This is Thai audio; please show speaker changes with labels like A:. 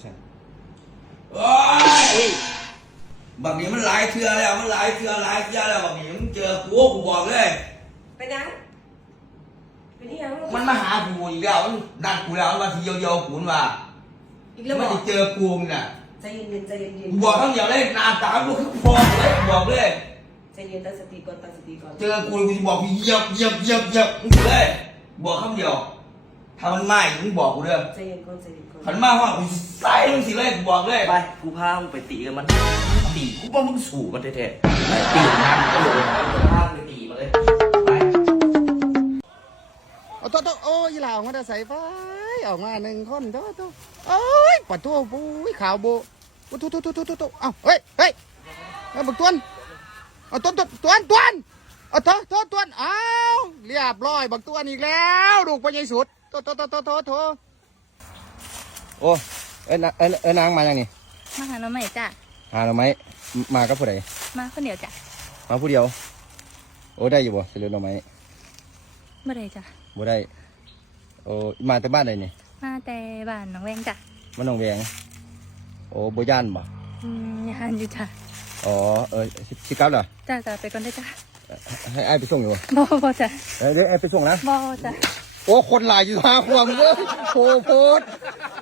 A: โอ้ยบักนี้มันหลายเทื่อแล้วมันหลายเทื่อแล้วบักนี้มึงเจอกูบอกเลย
B: เป็นยังเป็นยัง
A: มันมาหากูอีกแล้วมันดักกูแล้วมันมาทีเดียวกูว่า
B: อีกแล้ว
A: มันจะเจอกูน่ะ
B: ใจเย็นใจเย็น
A: กูบอกคำเดียวเลยหน้าตากูคือพอเลยบอกเลย
B: ใจเย็นตั้งสติก่อน
A: เจอกูจะบอกเหยียบมึงเลยบอกคำเดียวถ้ามันไม่มึงบอกกูเด้อ
B: ใจเย็นก่อน
A: ขันมาว่ากูใส่มึงสิเลยกูบอกเลย
C: ไปกูพามึงไปตีกันมันตีกูว่ามึงสู่มันแท้ๆไปตีมันก็เลยพามึงไปตีมันเลยไป
D: โอ้ยหลาออกมาได้ใส่ไฟออกมา1 คนโอ้ยปัดตัวปุ้ยขาวโบทุเอ้าเฮ้ยบักตวนเอาตวนเอาโทษเอ้าเรียบร้อยบักตวนอีกแล้วลูกพ่อใหญ่สุดโทโอ้นางมาอย่างนี้
E: มาหาเราใหม่จ้ะ
D: หาเราไหมมากับผู้ใด
E: มาคนเดียวจ้ะ
D: มาผู้เดียวโอ้ได้อยู่บ่เสลือเราไหม
E: เมื่อไรจ้ะ
D: บ่ได้โอ้มาแต่บ้านใดนี่
E: มาแต่บ้านหนองแวงจ้ะ
D: มันหนองแวงโอ้บ่ย่านบ่
E: ยานอยู่จ้ะ
D: อ๋อสิกลับเหรอ
E: จ้ะไปก่อนได้จ้ะ
D: ให้ไอ้ไปส่งอยู่
E: บ่จ้ะ
D: เดี๋ยวไอ้ไปส่งนะ
E: บ่จ้ะ
D: โอ้คนหลายอยู่5 ขวบเลยโพด